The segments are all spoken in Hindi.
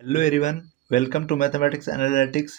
Hello everyone, welcome to mathematics analytics.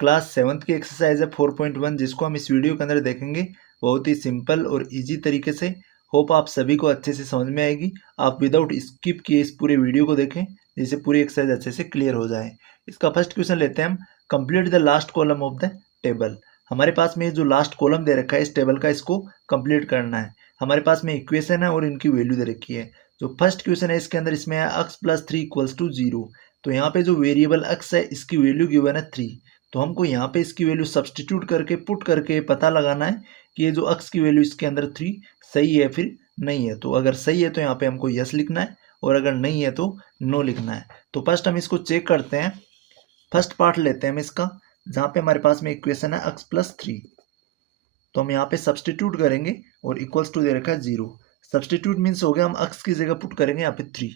Class seventh की एक्सरसाइज है 4.1 जिसको हम इस वीडियो के अंदर देखेंगे बहुत ही सिंपल और इजी तरीके से। होप आप सभी को अच्छे से समझ में आएगी। आप विदाउट स्किप किए इस पूरे वीडियो को देखें जिससे पूरी एक्सरसाइज अच्छे से क्लियर हो जाए। इसका फर्स्ट क्वेश्चन लेते हैं हम। Complete the last column of the table. हमारे पास में जो लास्ट कॉलम दे रखा है इस टेबल का, इसको कंप्लीट करना है। हमारे पास में इक्वेशन है और इनकी वैल्यू दे रखी है। जो फर्स्ट क्वेश्चन है इसके अंदर इसमें है x प्लस 3 इक्वल्स टू 0। तो यहाँ पे जो वेरिएबल x है इसकी वैल्यू गिवन है 3। तो हमको यहाँ पे इसकी वैल्यू सब्सटीट्यूट करके पुट करके पता लगाना है कि ये जो x की वैल्यू इसके अंदर 3 सही है फिर नहीं है। तो अगर सही है तो यहाँ पे हमको यस लिखना है और अगर नहीं है तो नो लिखना है। तो फर्स्ट हम इसको चेक करते हैं। फर्स्ट पार्ट लेते हैं हम इसका, जहाँ पे हमारे पास में इक्वेशन है x प्लस 3। तो हम यहाँ पे सब्सटीट्यूट करेंगे और इक्वल्स टू दे रखा है 0। सब्सटीट्यूट मीन्स हो गया हम x की जगह पुट करेंगे यहाँ पे 3।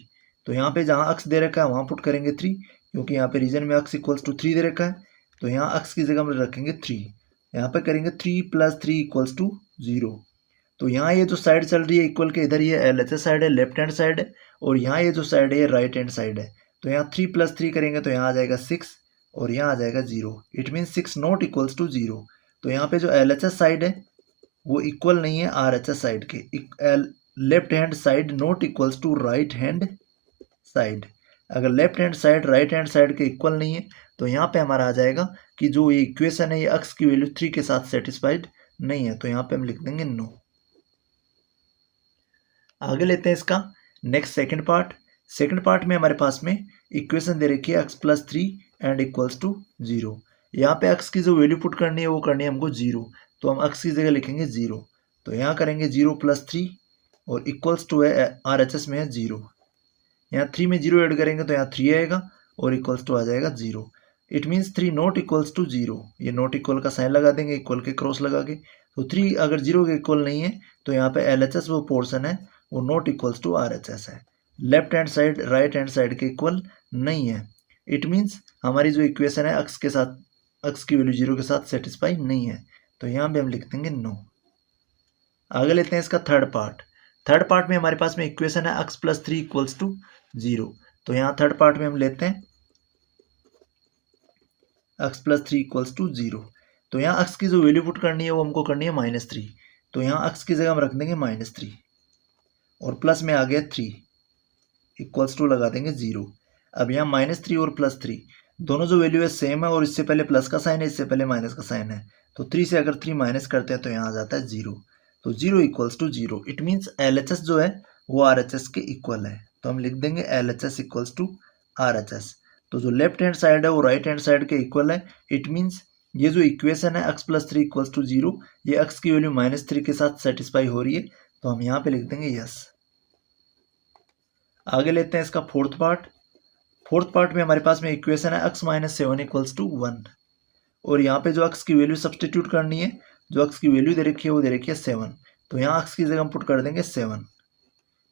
तो यहाँ पे जहाँ x दे रखा है वहाँ पुट करेंगे 3, क्योंकि यहाँ पे रीजन में x इक्वल्स टू 3 दे रखा है। तो यहाँ x की जगह हम रखेंगे 3। यहाँ पे करेंगे 3 प्लस 3 इक्वल्स टू 0। तो यहाँ ये जो साइड चल रही है इक्वल के, इधर ये LHS साइड है, लेफ्ट हैंड साइड है, और यहाँ ये जो साइड है ये राइट हैंड साइड है। तो यहाँ 3 प्लस 3 करेंगे तो यहाँ आ जाएगा 6 और यहाँ आ जाएगा 0। It means 6 not equals to 0। तो यहाँ पे जो LHS साइड है वो इक्वल नहीं है RHS साइड के। Left hand side not equals to right hand side. अगर left hand side right hand side के इक्वल नहीं है तो यहाँ पे हमारा आ जाएगा कि जो ये इक्वेशन है ये x की वैल्यू 3 के साथ सेटिस्फाइड नहीं है। तो यहाँ पे हम लिख देंगे नो। आगे लेते हैं इसका next second part. Second part में हमारे पास में इक्वेशन दे रखी है x plus 3 and equals to 0। यहाँ पे x की जो वैल्यू पुट करनी है वो करनी है हमको 0। तो हम x की जगह लिखेंगे 0। तो यहाँ करेंगे 0 प्लस 3 और इक्वल्स टू है RHS में है 0। यहाँ 3 में 0 ऐड करेंगे तो यहाँ 3 आएगा और इक्वल्स टू आ जाएगा 0। It means 3 not equals to 0। ये नॉट इक्वल का साइन लगा देंगे इक्वल के क्रॉस लगा के। तो 3 अगर 0 के इक्वल नहीं है तो यहाँ पे LHS वो पोर्शन है वो नॉट इक्वल्स टू RHS है। Left hand side right hand side के इक्वल नहीं है। इट मीन्स हमारी जो इक्वेशन है x के साथ, x की वैल्यू 0 के साथ सेटिस्फाई नहीं है। तो यहाँ पे हम लिख देंगे नो। आगे लेते हैं इसका थर्ड पार्ट। थर्ड पार्ट में हमारे पास में इक्वेशन है x प्लस 3 इक्वल्स टू 0। तो यहाँ थर्ड पार्ट में हम लेते हैं x प्लस 3 इक्वल्स टू 0। तो यहाँ x की जो वैल्यू पुट करनी है वो हमको करनी है -3। तो यहाँ x की जगह हम रख देंगे -3 और प्लस में आ गया 3 इक्वल्स टू लगा देंगे 0। अब यहाँ -3 और +3 दोनों जो वैल्यू है सेम है और इससे पहले प्लस का साइन है इससे पहले माइनस का साइन है। तो 3 से अगर 3 माइनस करते हैं तो यहाँ आ जाता है 0। तो 0 equals to 0। It means LHS जो है वो RHS के इक्वल है। तो हम लिख देंगे LHS इक्वल्स टू RHS। तो जो लेफ्ट हैंड साइड है वो राइट हैंड साइड के इक्वल है। इट मीन्स ये जो इक्वेशन है x प्लस 3 इक्वल्स टू 0 ये x की वैल्यू -3 के साथ सेटिस्फाई हो रही है। तो हम यहाँ पे लिख देंगे यस। आगे लेते हैं इसका फोर्थ पार्ट। फोर्थ पार्ट में हमारे पास में इक्वेशन है x माइनस 7 इक्वल्स टू 1। और यहाँ पे जो x की वैल्यू सब्सटीट्यूट करनी है, जो x की वैल्यू दे रखी है वो दे रखी है 7। तो यहाँ x की जगह हम पुट कर देंगे 7।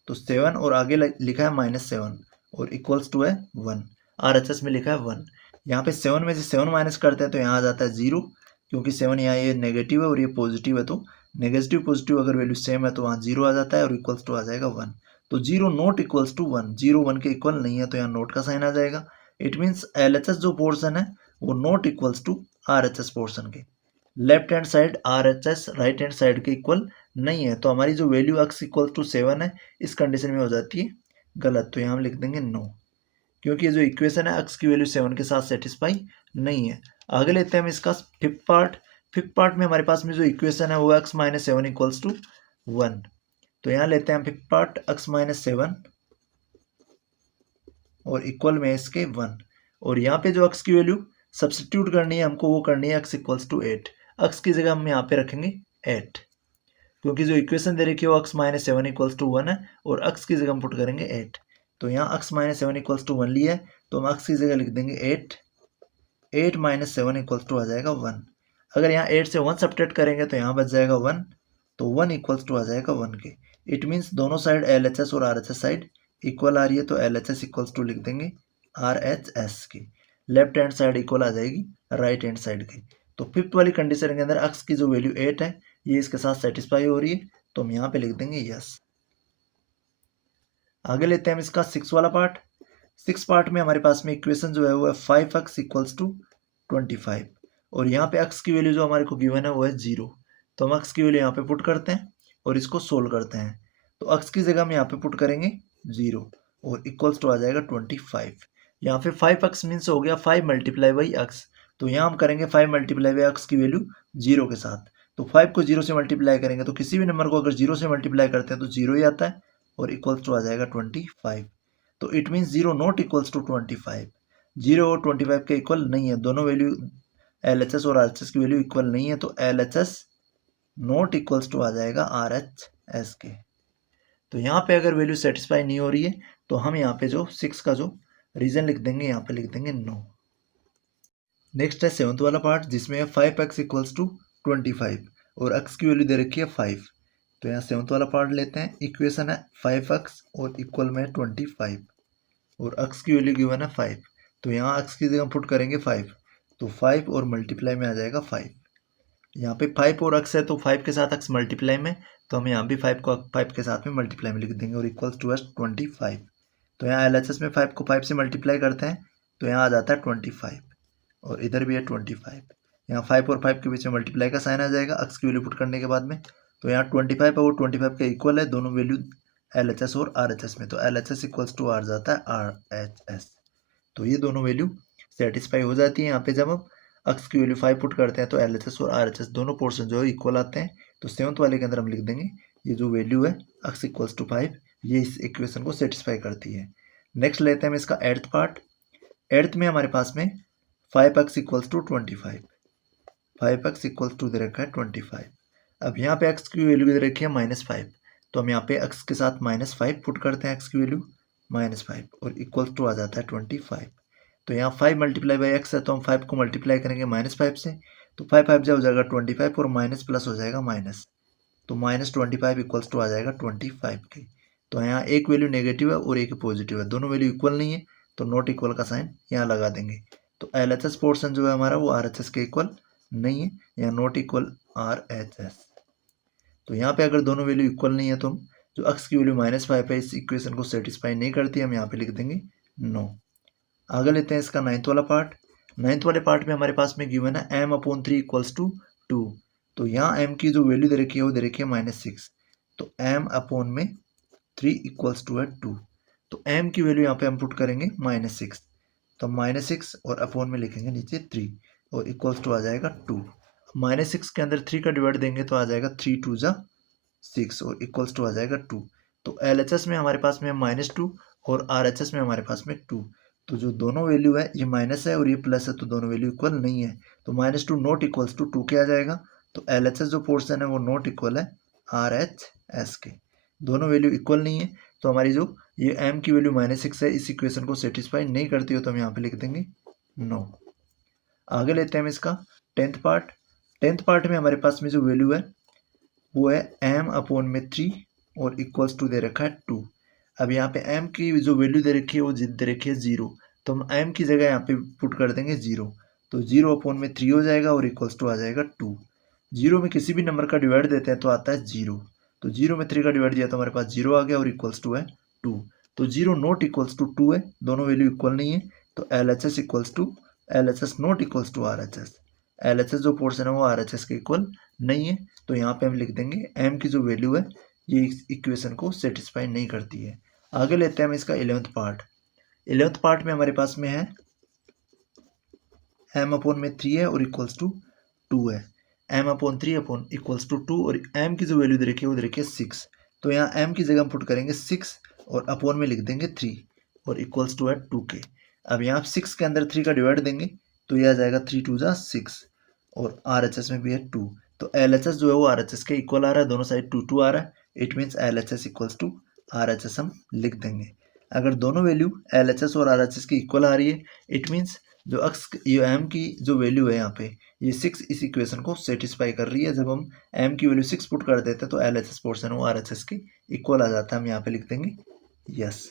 तो 7 और आगे लिखा है -7 और इक्वल्स टू है 1। RHS में लिखा है 1। यहाँ पे 7 में से 7 माइनस करते हैं तो यहाँ आ जाता है 0, क्योंकि 7 यहाँ ये नेगेटिव है और ये पॉजिटिव है। तो नेगेटिव पॉजिटिव अगर वैल्यू सेम है तो वहाँ 0 आ जाता है और इक्वल्स टू आ जाएगा 1। तो 0 नॉट इक्वल्स टू 1, 0 1 के इक्वल नहीं है तो यहाँ नोट का साइन आ जाएगा। इट मीन्स LHS जो पोर्सन है वो not equals to RHS portion के। Left hand side RHS right hand side के इक्वल नहीं है। तो हमारी जो वैल्यू x इक्वल टू 7 है इस कंडीशन में हो जाती है गलत। तो यहाँ हम लिख देंगे नो, क्योंकि ये जो इक्वेशन है x की वैल्यू 7 के साथ सेटिस्फाई नहीं है। आगे लेते हैं हम इसका फिफ्थ पार्ट। फिफ्थ पार्ट में हमारे पास में जो इक्वेशन है वो x माइनस 7 इक्वल्स टू 1। तो यहाँ लेते हैं हम फिफ्थ पार्ट x माइनस 7 और इक्वल में इसके 1। और यहाँ पे जो x की वैल्यू सब्सटीट्यूट करनी है हमको वो करनी है x इक्वल्स टू 8। x की जगह हम यहाँ पे रखेंगे 8, क्योंकि जो इक्वेशन दे रखी है वो x माइनस 7 इक्वल्स टू 1 है और x की जगह हम पुट करेंगे 8। तो यहाँ x माइनस 7 इक्वल्स टू 1 लिया है तो हम x की जगह लिख देंगे 8। 8 माइनस 7 इक्वल्स टू आ जाएगा 1। अगर यहाँ 8 से 1 सब्ट्रैक्ट करेंगे तो यहाँ बच जाएगा 1। तो 1 इक्वल्स टू आ जाएगा 1 के। इट मीन्स दोनों साइड LHS और RHS साइड इक्वल आ रही है। तो LHS इक्वल्स टू लिख देंगे RHS की। लेफ्ट हैंड साइड इक्वल आ जाएगी राइट हैंड साइड की। तो फिफ्थ वाली कंडीशन के अंदर x की जो वैल्यू 8 है ये इसके साथ सेटिस्फाई हो रही है। तो हम यहाँ पे लिख देंगे यस। आगे लेते हैं हम इसका 6 वाला पार्ट। सिक्स पार्ट में हमारे पास में इक्वेशन जो है वो है 5x इक्वल्स टू 25 और यहाँ पे x की वैल्यू जो हमारे को गिवन है वो है 0। तो हम x की वैल्यू यहाँ पे पुट करते हैं और इसको सोल्व करते हैं। तो x की जगह हम यहाँ पे पुट करेंगे 0 और इक्वल्स टू आ जाएगा 25। यहाँ पे 5x मीन्स हो गया 5 मल्टीप्लाई बाई एक्स। तो यहाँ हम करेंगे 5 मल्टीप्लाई बाई एक्स की वैल्यू 0 के साथ। तो 5 को 0 से मल्टीप्लाई करेंगे तो किसी भी नंबर को अगर 0 से मल्टीप्लाई करते हैं तो 0 ही आता है और इक्वल्स टू आ जाएगा 25। तो it means 0 not equals to 25। 0 और 25 के इक्वल नहीं है, दोनों वैल्यू LHS और RHS की वैल्यू इक्वल नहीं है। तो LHS नॉट इक्वल्स टू आ जाएगा RHS के। तो यहाँ पे अगर वैल्यू सेटिस्फाई नहीं हो रही है तो हम यहाँ पे जो 6 का जो रीजन लिख देंगे, यहाँ पे लिख देंगे नो। नेक्स्ट है सेवंथ वाला पार्ट जिसमें है 5x इक्वल्स टू 25 और x की वैल्यू दे रखी है 5। तो यहाँ सेवंथ वाला पार्ट लेते हैं। इक्वेशन है 5x और इक्वल में 25 और x की वैल्यू गिवन है 5। तो यहाँ x की जगह पुट करेंगे 5, तो 5 और मल्टीप्लाई में आ जाएगा 5। यहाँ पे 5 और x है तो 5 के साथ x मल्टीप्लाई में, तो हम यहाँ भी 5 को 5 के साथ में मल्टीप्लाई में लिख देंगे और इक्वल्स टू 25। तो यहाँ LHS में 5 को 5 से मल्टीप्लाई करते हैं तो यहाँ आ जाता है 25 और इधर भी है 25। यहाँ 5 और 5 के बीच में मल्टीप्लाई का साइन आ जाएगा x की वैल्यू पुट करने के बाद में। तो यहाँ 25 और 25 के इक्वल है दोनों वैल्यू LHS और RHS में। तो LHS इक्वल्स टू R जाता है RHS। तो ये दोनों वैल्यू सेटिस्फाई हो जाती है। यहाँ पे जब हम x की वैल्यू 5 पुट करते हैं तो LHS और RHS दोनों पोर्शन जो है इक्वल आते हैं। तो सेवंथ वाले के अंदर हम लिख देंगे ये जो वैल्यू है x इक्वल्स टू 5 ये इस इक्वेशन को सेटिस्फाई करती है। नेक्स्ट लेते हैं हम इसका एट्थ पार्ट। एट्थ में हमारे पास में 5x equals to 25, 5x equals to दे रखा है 25। अब यहाँ पे x की वैल्यू दे रखी है -5, तो हम यहाँ पे x के साथ -5 पुट करते हैं, x की वैल्यू -5 और इक्वल्स टू आ जाता है 25। तो यहाँ 5 मल्टीप्लाई बाई एक्स है तो हम 5 को मल्टीप्लाई करेंगे -5 से, तो 5 5 जा हो जाएगा 25 और माइनस प्लस हो जाएगा माइनस, तो -25 इक्वल्स टू आ जाएगा 25 के। तो यहाँ एक वैल्यू नेगेटिव है और एक पॉजिटिव है, दोनों वैल्यू इक्वल नहीं है तो नॉट इक्वल का साइन यहाँ लगा देंगे। तो LHS पोर्शन जो है हमारा वो RHS के इक्वल नहीं है, यहाँ नॉट इक्वल RHS। तो यहाँ पे अगर दोनों वैल्यू इक्वल नहीं है तो हम जो x की वैल्यू -5 है इस इक्वेशन को सेटिस्फाई नहीं करती, हम यहाँ पे लिख देंगे नो। आगे लेते हैं इसका नाइन्थ वाला पार्ट। नाइन्थ वाले पार्ट में हमारे पास में गिवन है m/3 इक्वल्स टू 2। तो यहाँ m की जो वैल्यू दे रखी है वो दे रखी है -6, तो m/3 इक्वल्स टू है 2। तो m की वैल्यू यहाँ पे हम पुट करेंगे -6, तो -6 और अपॉन में लिखेंगे नीचे 3 और इक्वल्स टू आ जाएगा 2। -6 के अंदर 3 का डिवाइड देंगे तो आ जाएगा 3 2 जा 6 और इक्वल्स टू आ जाएगा 2। तो LHS में हमारे पास में -2 और RHS में हमारे पास में 2। तो जो दोनों वैल्यू है ये माइनस है और ये प्लस है, तो दोनों वैल्यू इक्वल नहीं है। तो -2 नॉट इक्वल्स टू 2 के आ जाएगा। तो LHS जो पोर्शन है वो नॉट इक्वल है RHS के, दोनों वैल्यू इक्वल नहीं है। तो हमारी जो ये m की वैल्यू -6 है इस इक्वेशन को सेटिस्फाई नहीं करती हो, तो हम यहाँ पे लिख देंगे नो। आगे लेते हैं हम इसका टेंथ पार्ट। टेंथ पार्ट में हमारे पास में जो वैल्यू है वो है m/3 और इक्वल्स टू दे रखा है 2। अब यहाँ पे m की जो वैल्यू दे रखी है वो दे रखी है 0, तो हम m की जगह यहाँ पे पुट कर देंगे 0, तो 0/3 हो जाएगा और इक्वल्स टू आ जाएगा 2। 0 में किसी भी नंबर का डिवाइड देते हैं तो आता है 0, तो 0 में 3 का डिवाइड दिया तो हमारे पास 0 आ गया और इक्वल्स टू है 2। तो 0 नॉट इक्वल्स टू 2 है, दोनों वैल्यू इक्वल नहीं है। तो LHS equals to LHS not equals to RHS। LHS जो पोर्शन है वो RHS के इक्वल नहीं है, तो यहाँ पे हम लिख देंगे m की जो वैल्यू है ये इस इक्वेशन को सेटिस्फाई नहीं करती है। आगे लेते हैं हम इसका 11th पार्ट। 11th पार्ट में हमारे पास में है m/3 है और इक्वल्स टू 2 है। m/3 इक्वल्स टू 2 और m की जो वैल्यू दे रखी है वो दे रखी है 6, तो यहाँ m की जगह हम पुट करेंगे 6 और अपॉन में लिख देंगे 3 और इक्वल्स टू है 2 के। अब यहाँ 6 के अंदर 3 का डिवाइड देंगे तो ये आ जाएगा 3 2 जा 6 और RHS में भी है 2, तो LHS जो है वो RHS के इक्वल आ रहा है, दोनों साइड 2 2 आ रहा है। It means LHS equals to RHS हम लिख देंगे। अगर दोनों वैल्यू LHS और RHS की इक्वल आ रही है इट मीन्स जो m की जो वैल्यू है यहाँ पे ये 6 इस इक्वेशन को सेटिस्फाई कर रही है। जब हम m की वैल्यू 6 पुट कर देते हैं तो LHS पोर्शन वो RHS के इक्वल आ जाता है, हम यहाँ पे लिख देंगे यस।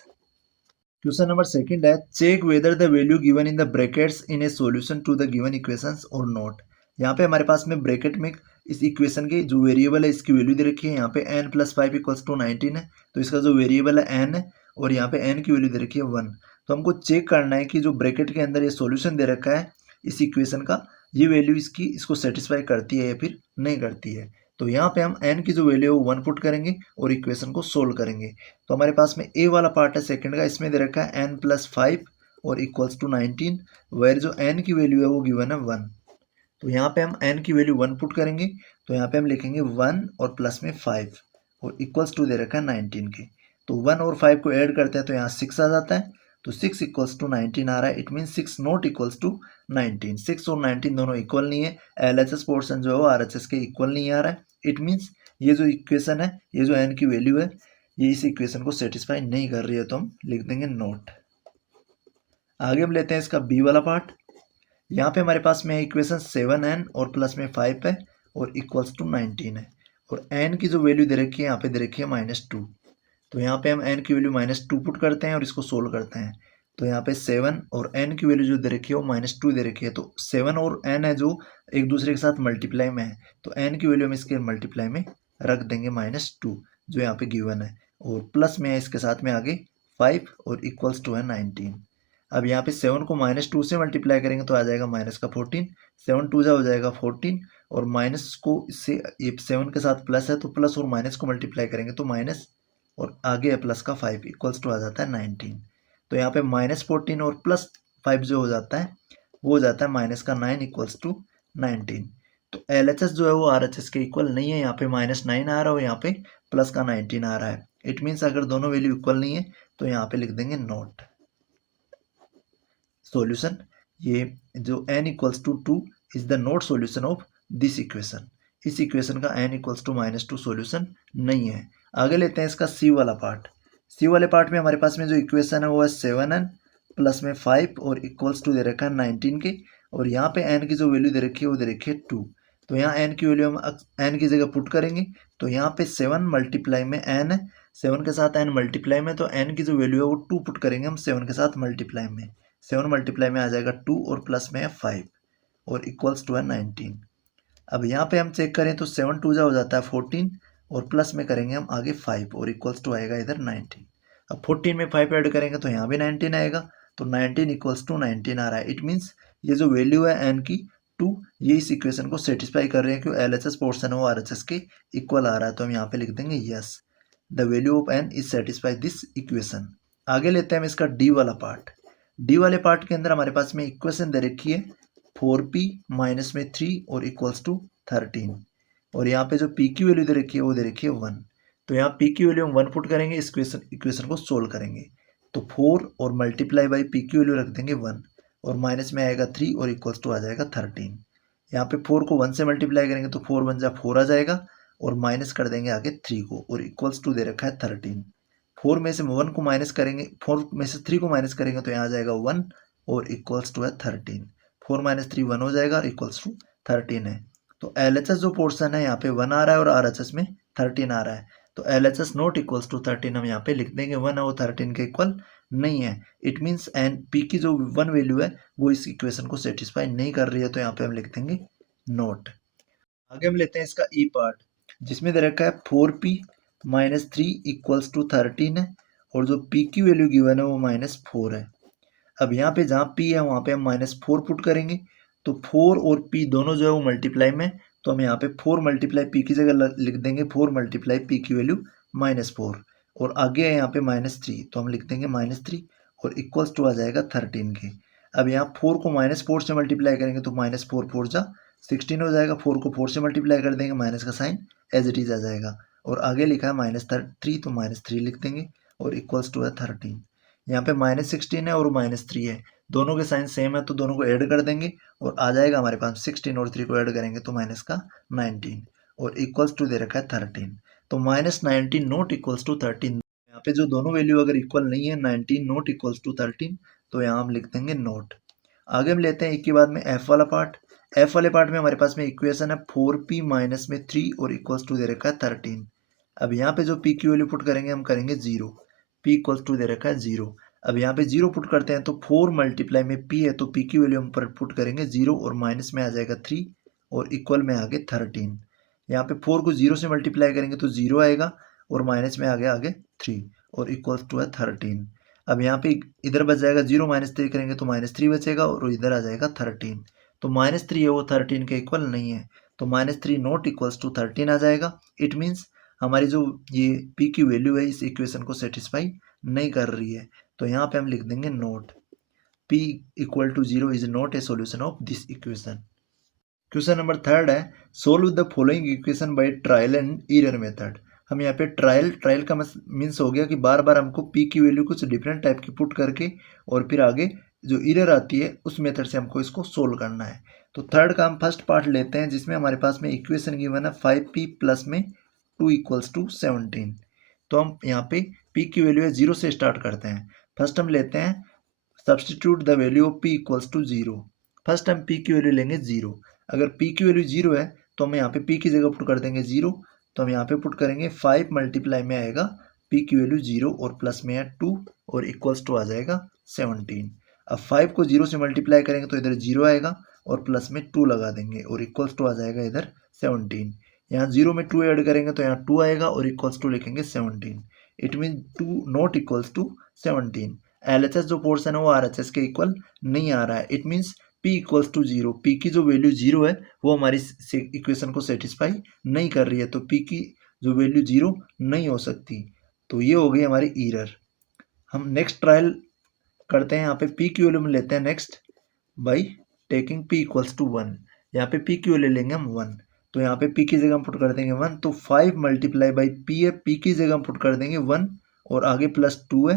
क्वेश्चन नंबर सेकंड है check whether the value given in the brackets in a solution to the given equations और नॉट। यहाँ पे हमारे पास में ब्रैकेट में इस इक्वेशन के जो वेरिएबल है इसकी वैल्यू दे रखी है, यहाँ पे n+5 इक्वल्स टू 19 है, तो इसका जो वेरिएबल है n है और यहाँ पे n की वैल्यू दे रखी है 1। तो हमको चेक करना है कि जो ब्रैकेट के अंदर ये सॉल्यूशन दे रखा है इस इक्वेशन का, ये वैल्यू इसको सेटिस्फाई करती है या फिर नहीं करती है। तो यहाँ पे हम n की जो वैल्यू है वो 1 पुट करेंगे और इक्वेशन को सोल्व करेंगे। तो हमारे पास में a वाला पार्ट है सेकंड का, इसमें दे रखा है n+5 और इक्वल्स टू 19, वेयर जो n की वैल्यू है वो गिवन है 1। तो यहाँ पे हम n की वैल्यू 1 पुट करेंगे, तो यहाँ पे हम लिखेंगे 1 और प्लस में 5 और इक्वल्स टू दे रखा है 19 के। तो 1 और 5 को ऐड करते हैं तो यहाँ 6 आ जाता है, तो 6 इक्वल्स टू 19 आ रहा है। It mean 6 not equals to 19। 6 और 19 दोनों इक्वल नहीं है, LHS पोर्शन जो है वो RHS के इक्वल नहीं आ रहा है। इट मीन्स ये जो इक्वेशन है, ये जो n की वैल्यू है, ये इस इक्वेशन को सेटिस्फाई नहीं कर रही है, तो हम लिख देंगे नोट। आगे हम लेते हैं इसका b वाला पार्ट। यहाँ पे हमारे पास में इक्वेशन 7n और प्लस में 5 है और इक्वल्स टू 19 है, और n की जो वैल्यू दे रखी है यहाँ पे दे रखी है -2। तो यहाँ पे हम n की वैल्यू -2 पुट करते हैं और इसको सोल्व करते हैं। तो यहाँ पे 7 और n की वैल्यू जो दे रखी है वो -2 दे रखी है, तो 7 और n है जो एक दूसरे के साथ मल्टीप्लाई में है, तो n की वैल्यू हम इसके मल्टीप्लाई में रख देंगे -2 जो यहाँ पे गिवन है, और प्लस में है इसके साथ में आगे 5 और इक्वल्स टू है 19। अब यहाँ पे 7 को -2 से मल्टीप्लाई करेंगे तो आ जाएगा माइनस का 14, 7 2 जा हो जाएगा 14, और माइनस को इससे ये 7 के साथ प्लस है तो प्लस और माइनस को मल्टीप्लाई करेंगे तो माइनस, और आगे है प्लस का 5 इक्वल्स टू आ जाता है 19। तो यहाँ पे -14 और +5 जो हो जाता है वो हो जाता है -9 इक्वल्स टू 19। तो LHS जो है वो RHS के इक्वल नहीं है, यहाँ पे -9 आ रहा है और यहाँ पे प्लस का 19 आ रहा है। इट मीन्स अगर दोनों वैल्यू इक्वल नहीं है तो यहाँ पे लिख देंगे नॉट। सॉल्यूशन, ये जो n equals to 2 is the not solution of this equation. इस इक्वेशन का n इक्वल्स टू -2 सॉल्यूशन नहीं है। आगे लेते हैं इसका c वाला पार्ट। c वाले पार्ट में हमारे पास में जो इक्वेशन है वो है 7n प्लस में 5 और इक्वल्स टू दे रखा है 19 के, और यहाँ पे n की जो वैल्यू दे रखी है वो दे रखी है 2। तो यहाँ n की वैल्यू हम n की जगह पुट करेंगे, तो यहाँ पे 7 मल्टीप्लाई में n है, 7 के साथ n मल्टीप्लाई में, तो n की जो वैल्यू है वो 2 पुट करेंगे हम 7 के साथ मल्टीप्लाई में। 7 मल्टीप्लाई में आ जाएगा 2 और प्लस में है 5 और इक्वल्स टू है 19। अब यहाँ पे हम चेक करें तो 7 2 जा हो जाता है 14 और प्लस में करेंगे हम आगे 5 और इक्वल्स टू आएगा इधर 19। अब 14 में 5 ऐड करेंगे तो यहाँ भी 19 आएगा, तो 19 इक्वल्स टू 19 आ रहा है। इट मीन्स ये जो वैल्यू है n की 2, ये इस इक्वेशन को सेटिस्फाई कर रहे हैं, क्योंकि LHS पोर्सन है वो RHS के इक्वल आ रहा है। तो हम यहाँ पे लिख देंगे yes, the value of n is satisfy this equation. आगे लेते हैं हम इसका d वाला पार्ट। डी वाले पार्ट के अंदर हमारे पास में इक्वेशन दे रखी है 4p माइनस में 3 और इक्वल्स टू 13, और यहाँ पे जो p की वैल्यू दे रखी है वो दे रखी है 1। तो यहाँ p की वैल्यू हम 1 पुट करेंगे, इस इक्वेशन को सोल्व करेंगे, तो 4 और मल्टीप्लाई बाई p की वैल्यू रख देंगे 1, और माइनस में आएगा 3 और इक्वल्स टू आ जाएगा 13। यहाँ पे 4 को 1 से मल्टीप्लाई करेंगे तो 4 1 जा 4 आ जाएगा, और माइनस कर देंगे आगे 3 को, और इक्वल्स टू दे रखा है 13। 4 में से 1 को माइनस करेंगे, 4 में से 3 को माइनस करेंगे तो यहाँ आ जाएगा 1 और इक्वल्स टू है 13। 4 माइनस 3 1 हो जाएगा और इक्वल्स टू 13 है। तो LHS जो पोर्सन है यहाँ पे 1 आ रहा है और RHS में 13 आ रहा है, तो LHS नॉट इक्वल्स टू 13 हम यहाँ पे लिख देंगे 1 और 13 के इक्वल नहीं है। इट मीन्स एन पी की जो 1 वैल्यू है वो इस इक्वेशन को सेटिस्फाई नहीं कर रही है, तो यहाँ पे हम लिख देंगे नोट। आगे हम लेते हैं इसका ई पार्ट, जिसमें दे रखा है 4p माइनस 3 इक्वल्स टू 13 है, और जो p की वैल्यू गिवन है वो -4 है। अब यहाँ पे जहाँ p है वहाँ पे हम -4 पुट करेंगे, तो 4 और p दोनों जो है वो मल्टीप्लाई में, तो हम यहाँ पे 4 मल्टीप्लाई p की जगह लिख देंगे 4 मल्टीप्लाई p की वैल्यू -4, और आगे है यहाँ पे -3 तो हम लिख देंगे -3 और इक्वल्स टू आ जाएगा 13 के। अब यहाँ 4 को -4 से मल्टीप्लाई करेंगे तो -4 4 जा 16 हो जाएगा, 4 को 4 से मल्टीप्लाई कर देंगे, माइनस का साइन एज इट इज आ जाएगा, और आगे लिखा है -3 तो -3 लिख देंगे और इक्वल्स टू है 13। यहाँ पे -16 है और -3 है, दोनों के साइन सेम है तो दोनों को ऐड कर देंगे और आ जाएगा हमारे पास 16 और 3 को ऐड करेंगे तो माइनस का 19 और इक्वल्स टू दे रखा है 13। तो -19 नॉट इक्वल्स टू 13, यहाँ पे जो दोनों वैल्यू अगर इक्वल नहीं है 19 नॉट इक्वल्स टू 13, तो यहाँ हम लिख देंगे नॉट। आगे हम लेते हैं एक के बाद में एफ वाला पार्ट। एफ वाले पार्ट में हमारे पास में इक्वेशन है 4p माइनस में 3 और इक्वल्स टू दे रखा है 13। अब यहाँ पे जो p की वैल्यू पुट करेंगे हम करेंगे 0, p इक्वल्स टू दे रखा है 0। अब यहाँ पे 0 पुट करते हैं तो 4 मल्टीप्लाई में p है तो p की वैल्यू हम पर पुट करेंगे 0 और माइनस में आ जाएगा 3 और इक्वल में आगे 13। यहाँ पे 4 को 0 से मल्टीप्लाई करेंगे तो 0 आएगा और माइनस में आगे 3 और इक्वल्स टू है 13। अब यहाँ पे इधर बच जाएगा 0 -3 करेंगे तो -3 बचेगा और इधर आ जाएगा 13। तो -3 है वो 13 के इक्वल नहीं है, तो -3 नॉट इक्वल्स टू 13 आ जाएगा। इट मीन्स हमारी जो ये p की वैल्यू है इस इक्वेशन को सेटिस्फाई नहीं कर रही है। तो यहाँ पे हम लिख देंगे note p equal to 0 is not a solution of this equation. Question number third है, solve the following equation by trial and error method. हम यहाँ पे ट्रायल का मीन्स हो गया कि बार बार हमको p की वैल्यू कुछ डिफरेंट टाइप की पुट करके और फिर आगे जो एरर आती है उस मेथड से हमको इसको सोल्व करना है। तो थर्ड का हम फर्स्ट पार्ट लेते हैं जिसमें हमारे पास में इक्वेशन गिवन है 5p प्लस में 2 इक्वल्स टू 17। तो हम यहाँ पे p की वैल्यू है 0 से स्टार्ट करते हैं। फर्स्ट हम लेते हैं substitute the value of p equals to 0। First हम p की वैल्यू लेंगे 0। अगर p की वैल्यू 0 है तो हम यहाँ पे p की जगह पुट कर देंगे 0। तो हम यहाँ पे पुट करेंगे 5 मल्टीप्लाई में आएगा p की वैल्यू 0 और प्लस में है 2 और इक्वल्स टू आ जाएगा 17। अब 5 को 0 से मल्टीप्लाई करेंगे तो इधर 0 आएगा और प्लस में 2 लगा देंगे और इक्वल्स टू आ जाएगा इधर 17। यहाँ 0 में 2 ऐड करेंगे तो यहाँ 2 आएगा और इक्वल्स टू लिखेंगे 17। It mean 2 not equals to 17। LHS जो पोर्शन है वो RHS के इक्वल नहीं आ रहा है। It means p equals to 0, p की जो वैल्यू 0 है वो हमारी इक्वेशन को सेटिस्फाई नहीं कर रही है, तो p की जो वैल्यू 0 नहीं हो सकती। तो ये हो गई हमारी एरर। हम नेक्स्ट ट्रायल करते हैं, यहाँ पे p की वैल्यू में लेते हैं next by taking p equals to 1। यहाँ पे p की वैल्यू लेंगे हम 1। तो यहाँ पे p की जगह हम पुट कर देंगे 1, तो 5 मल्टीप्लाई बाई p है, p की जगह हम पुट कर देंगे 1 और आगे प्लस 2 है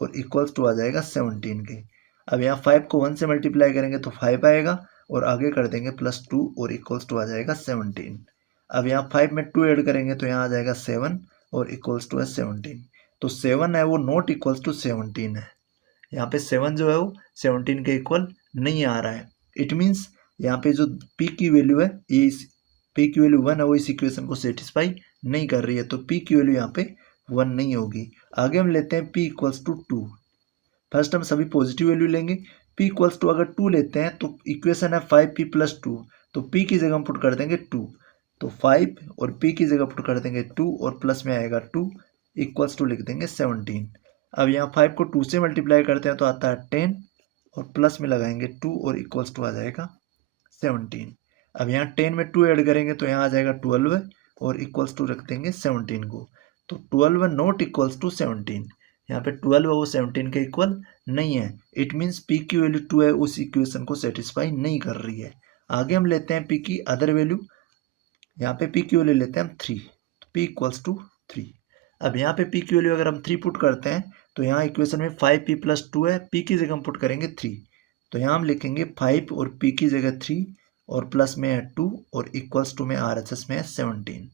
और इक्वल्स टू आ जाएगा 17 के। अब यहाँ 5 को 1 से मल्टीप्लाई करेंगे तो 5 आएगा और आगे कर देंगे प्लस 2 और इक्वल्स टू आ जाएगा 17। अब यहाँ 5 में 2 ऐड करेंगे तो यहाँ आ जाएगा 7 और इक्वल्स टू है 17। तो 7 है वो नॉट इक्वल्स टू 17 है। यहाँ पे 7 जो है वो 17 के इक्वल नहीं आ रहा है। इट मीन्स यहाँ पे जो p की वैल्यू है ये p की वैल्यू 1 है वो इस इक्वेशन को सेटिस्फाई नहीं कर रही है, तो p की वैल्यू यहाँ पे 1 नहीं होगी। आगे हम लेते हैं p इक्वल्स टू 2। फर्स्ट हम सभी पॉजिटिव वैल्यू लेंगे। p इक्वल्स टू अगर 2 लेते हैं तो इक्वेशन है 5p प्लस 2, तो p की जगह हम पुट कर देंगे 2। तो 5 और p की जगह पुट कर देंगे 2 और प्लस में आएगा 2 इक्वल्स टू लिख देंगे 17। अब यहाँ 5 को 2 से मल्टीप्लाई करते हैं तो आता है 10 और प्लस में लगाएंगे 2 और इक्वल्स टू आ जाएगा 17। अब यहाँ 10 में 2 ऐड करेंगे तो यहाँ आ जाएगा 12 और इक्वल्स टू रख देंगे 17 को। तो 12 नॉट इक्वल्स टू 17। यहाँ पे 12 वो 17 के इक्वल नहीं है। इट मीन्स p की वैल्यू 2 है, उस इक्वेशन को सेटिस्फाई नहीं कर रही है। आगे हम लेते हैं p की अदर वैल्यू। यहाँ पे p की वैल्यू लेते हैं हम 3, तो p इक्वल्स टू 3। अब यहाँ पे p की वैल्यू अगर हम 3 पुट करते हैं तो यहाँ इक्वेशन में 5p प्लस 2 है, p की जगह हम पुट करेंगे 3। तो यहाँ हम लिखेंगे 5 और p की जगह 3 और प्लस में है 2 और इक्वल्स टू में RHS में है 17।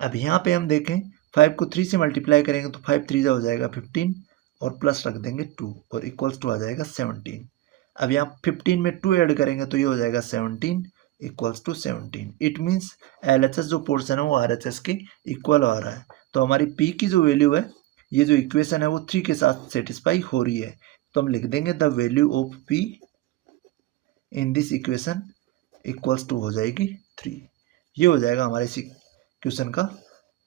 अब यहाँ पे हम देखें 5 को 3 से मल्टीप्लाई करेंगे तो 5 3 हो जाएगा 15 और प्लस रख देंगे 2 और इक्वल्स टू आ जाएगा 17। अब यहाँ 15 में 2 ऐड करेंगे तो ये हो जाएगा 17 equals to 17। It means LHS जो पोर्शन है वो RHS के इक्वल आ रहा है। तो हमारी p की जो वैल्यू है, ये जो इक्वेशन है वो 3 के साथ सेटिस्फाई हो रही है। तो हम लिख देंगे the value of p in this equation equals to हो जाएगी 3। ये हो जाएगा हमारे इस क्वेश्चन का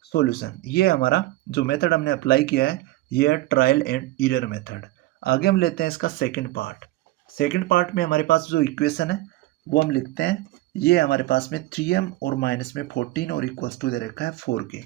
सॉल्यूशन। ये हमारा जो मेथड हमने अप्लाई किया है ये है ट्रायल एंड एरर मेथड। आगे हम लेते हैं इसका सेकंड पार्ट। सेकंड पार्ट में हमारे पास जो इक्वेशन है वो हम लिखते हैं, ये हमारे पास में 3m और माइनस में 14 और इक्वल्स टू दे रखा है 4k।